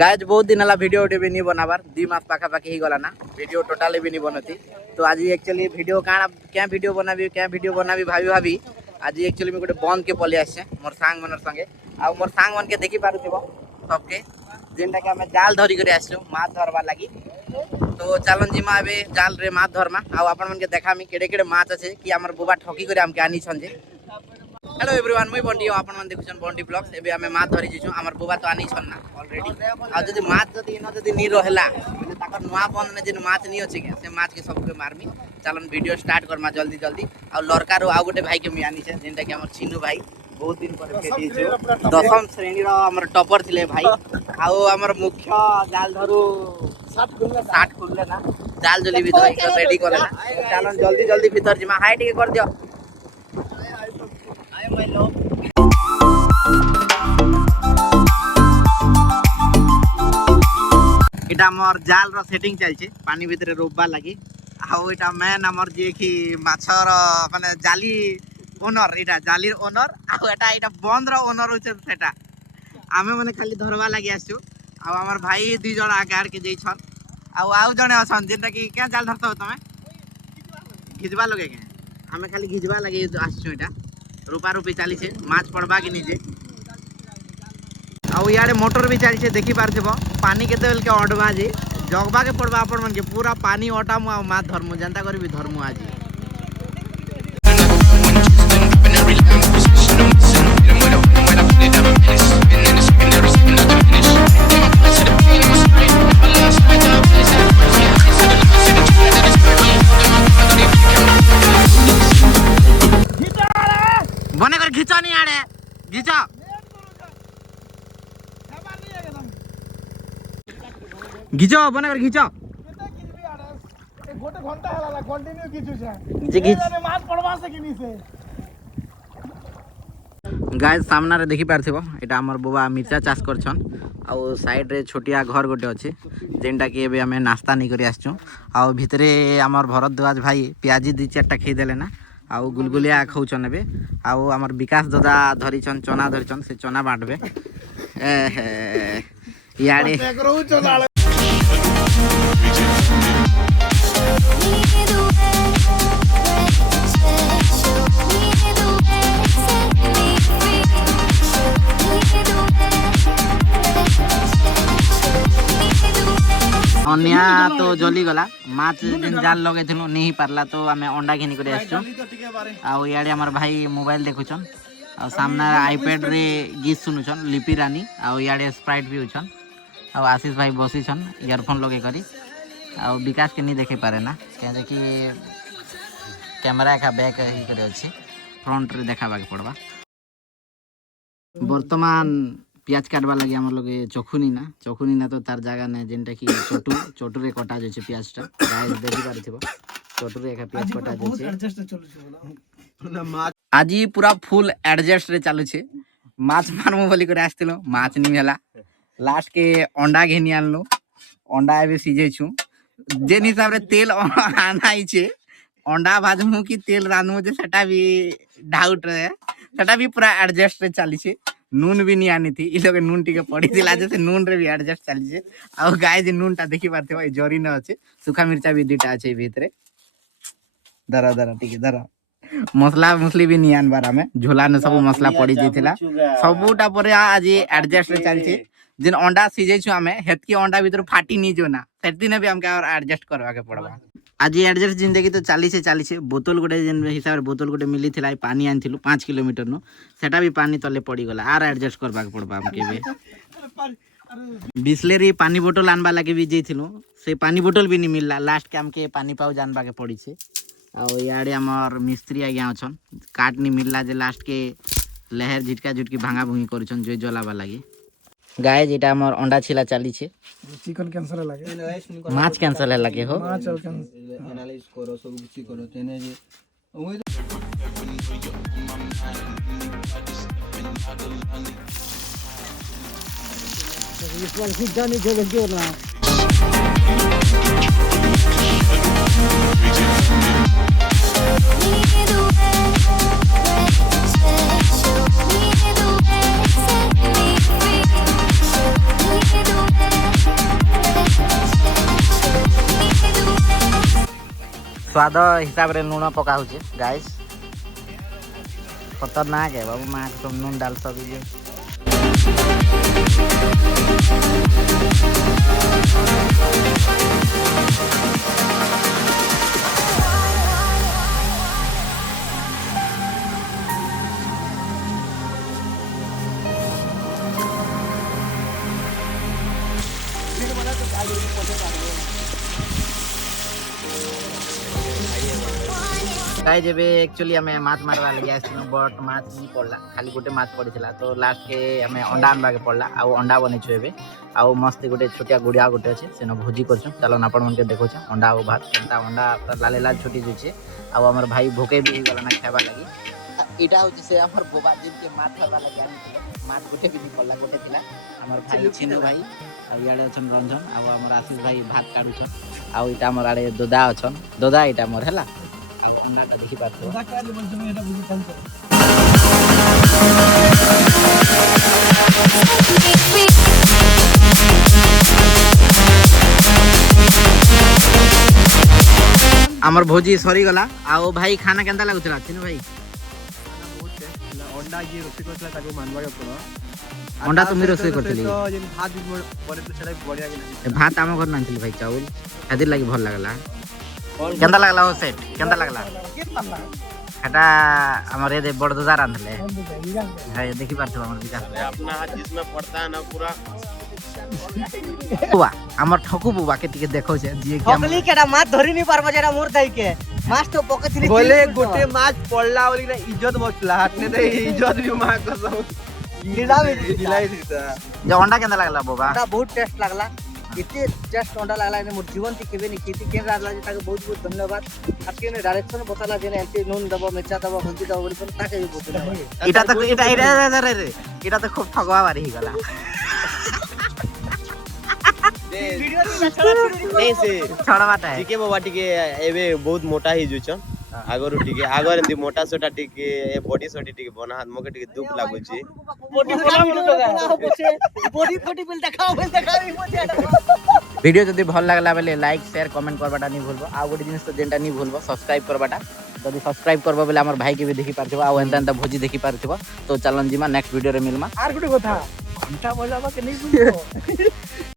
Guys बहुत दिन है वीडियो भी नहीं बनाबार 2 मास पाखापाखी ही गला ना वीडियो टोटाली भी नहीं बनती। तो आज एक्चुअली वीडियो क्या वीडियो बनाबी भाभी भाभी आज एक्चुअली मैं गोटे बंद के पलि आसे मोर सांग मन संगे आ मोर सांग मन के देखी पारुथिबो सबके जेनटा के हमें जाल धरी कर आसलु माछ धरवा लगी। तो चलन जीमा ए जाल रे माछ धरमा आ अपन मन के देखामी केड़े केड़े माछ अच्छे कि हमर बुबा ठकी कर हमके आनी छन जे। हेलो एवरीवन मुई बंडी अपन मन देखुछन बंडी ब्लॉग्स एबे हमें माछ धरी जिछु हमर बुबा तो आनी छन ना ऑलरेडी आ जदी माछ जदी इनो जदी नी रहला माने ताकर नुआ बन ने जे माछ नी अछि के से माछ के सबके मारमी। चलन वीडियो स्टार्ट करमा जल्दी जल्दी आ लड़का रो आ गोटे भाई के मी आनी छे जेनटा के हमर चिन्नू भाई बहुत दिन पर भेटी छु 10म श्रेणी रो हमर टॉपर थिले भाई आ हमर मुख्य जाल धरू 60 खुलले ना जाल जली भी धोई के रेडी करला। चलन जल्दी जल्दी भीतर जिमा हाई टिके कर दियो इटा मोर जाल रो सेटिंग चलछे पानी भीतर रोबा लगी आउ इटा मेन हमर जे कि माछर माने जाली ओनर इटा जालीर ओनर आउ एटा बंद रो ओनर होचे सेटा आमे माने खाली धरवा लगी आसु आ हमर भाई 2 जण आगार के जई छन आउ जणे असन जेटा कि क्या जाल धरतो तमे घिजवा लगे के आमे खाली घिजवा लगे आसु इटा रूपा रूपी चली छे माछ पड़बा कि नीचे आउ यारे मोटर भी चली छे देखि पारछबो पानी केते बेल के अडवा जे जगबा के पड़बा अपन मन के पूरा पानी अटामु आ माछ धरमु जनता करबी धरमु आज। बने कर खींचो नहीं आड़े खींचो घिचो बने कर घिचो गोटे घंटा हला कंटिन्यू किछु छै जे घिच माछ पड़वा से किनी से गाइस सामना रे देखि पारथिबो एटा हमर बुबा मिर्चा चाष करछन आ साइड रे छोटिया घर गोटे अछि जेनटा कि एबे हमें नाश्ता नहीं करी आछछु आ भितरे हमर भरद्वाज भाई प्याजी 2-4टा खई देले ना आ गुलगुलिया खाउछन एबे आ हमर विकास दादा धरिछन चना धरिछन से चना बांटबे याडे अनिया तो जली गला माछ दिन जाल लगे थिलु नहीं पारला तो हमें अंडा घिनी करे आछो आ याडे हमर भाई मोबाइल देखुछन आ सामने आईपैड रे गीत सुनुछन लिपि रानी आ याडे स्प्राइट पिउछन आ आशीष भाई बसी छन ईयरफोन लगे करी आ विकास के नहीं देखे पारे ना क्या कि कैमरा का बैक ही करे अछि फ्रंट रे देखाबा के पड़बा। वर्तमान प्याज काटवा लगे हमर लगे चखुनी ना तो तार जगह ने जेनटा कि चोटू रे कटा जे प्याज टा गाइस देखि पारथिबो चोटू रे प्याज कटा जे आज पूरा फुल एडजस्ट रे चालू छे माछ मारमु बोली करे आस्तिलो माछ नि भेला लास्ट के अंडा घेनी आनलो अंडा एबे सिझे छु जेन हिसाब रे तेल आनाई छे अंडा भाजमु कि तेल रानमु जे सेटा भी डाउट रे सेटा भी पूरा एडजस्ट रे चाली छे नून भी नहीं आनी थी इ लोग नून टिके पड़ी थिला जैसे नून रे भी एडजस्ट चली छे आ गाय जे नून टा देखि पारथिबो ए जरी न अछि सुखा मिर्चा भी 2टा अछि भीतरे दरा दरा टिके दरा मसला मसली भी नहीं आनबार हमें झोला ने सब मसला पड़ी जाइथिला सबूटा परे आज एडजस्ट रे चली छे जिन अंडा सिझे छु हमें हेतकी अंडा भीतर फाटी नहीं जो ना सेति ने भी हमके और एडजस्ट करवा के पड़बा आज एडजस्ट जिंदगी तो चाली छे बोतल गोटे जिन हिसाब रे बोतल गोटे मिली थिला पानी आनथिलु 5 किलोमीटर नो सेटा भी पानी तले पड़ी गला आर एडजस्ट करबा के पड़बा हमके बे बिस्लेरी पानी बोतल आनबा लागे भी जइथिलु से पानी बोतल भी नहीं मिलला लास्ट के हमके पानी पाउ जानबा के पड़ी छे आ याडे हमर मिस्त्री आ गया अछन काट नहीं मिलला जे लास्ट के लहर झिटका झुटकी भांगा भुंगी करछन जो जलाबा लागे गाय जेटा हमर अंडा छिला चाली छे चिकन कैंसर लागे माछ कैंसर लागे हो माछ एनालाइज करो सब कुछ करो तेने जे इस वाला सीधा नहीं चल जोरना Need the way, set me free. Need the way. स्वाद हिसाब रे लूण पका होचे गाइस खतरनाक है बाबू माँ सब नून डाल सब ये गाइस जेबे एक्चुअली हमें माछ मारवा लगे आसिनो बट माछ नहीं पड़ला खाली गोटे माछ पड़ीला तो लास्ट के हमें अंडा आनबा के पड़ला आ अंडा बनेछु एबे आ मस्त गोटे छोटिया गुड़िया गोटे अछि सेनो भोजी करछु चलो आपण मन के देखो छ अंडा आ भात केनता अंडा लाल लाल छोटी जे छै आ हमर भाई भूखे भी गला ना खाबा लगी इटा होछि से हमर बोबा दिन के माछ खाबा लगी आनी माछ गोटे भी नहीं पड़ला गोटे थिला हमर भाई छिनु भाई आ याडे अछन रंजन आ हमर आशीष भाई भात काडू छ आ इटा हमर आडे दोदा अछन दोदा इटा मोर हैला अंडाटा देखि पातो ওটা কালে বলছো এটা বুঝি কাম हमर भोजी सरी गला आओ भाई खाना केनता लागुतला छिनु भाई अंडा ये रोटी करला ताको मानवा के पड़ो अंडा तुम रोसई करतली तो जे भात भी बड़े तो छड़ा बढ़िया के नहीं भात आम घर नांथिल भाई चावल खातिर लागि भल लागला केनता लागला हो सेट केनता लागला एटा हमर ये बड़ दोदा रांधले है देखि पारथो हमर विकास अपना हाथ जिसमें पड़ता है ना पूरा बुआ हमर ठकु बुआ के टिके देखौ छै जे कि हम ठकली केटा माछ धरि नि पारबा जेरा मोर दाई के माछ तो पकथिली बोले गोटे माछ पड़ला बोली ना इज्जत बचला हाथ ने दे इज्जत भी मां कसम दिलाई दीता जे अंडा केनता लागला बुआ अंडा बहुत टेस्ट लागला इते टेस्ट अंडा लागला ने मोर जीवन थी केबे नि खेती केन लागला जे ताके बहुत बहुत धन्यवाद आपके ने डायरेक्शन बताला जे एंटी नून दबो मिर्चा दबो हल्दी दबो बोली पण ताके भी बहुत इटा तो इटा तो खूब ठगवा बारी ही गला वीडियो नहीं से छोड़ा बात है टिके बाबा टिके एबे बहुत मोटा ही जुचन आगरु टिके आगर एंती मोटा सोटा टिके ए बॉडी सोटी टिके बना हाथ मके टिके दुख लागु छी बॉडी फोटी बिल देखाओ वीडियो जदि भल लागला बेले लाइक शेयर कमेंट करबाटा नहीं भूलबो आ गोटे जिनिस तो जेंटा नहीं भूलबो सब्सक्राइब करबाटा जदि सब्सक्राइब करबो बेले हमर भाई के भी देखि पारथिबो आ एंता एंता भोजी देखि पारथिबो तो चलन जिमा नेक्स्ट वीडियो रे मिलमा আর গুটি কথা ঘন্টা বজাবা কে नहीं बुझो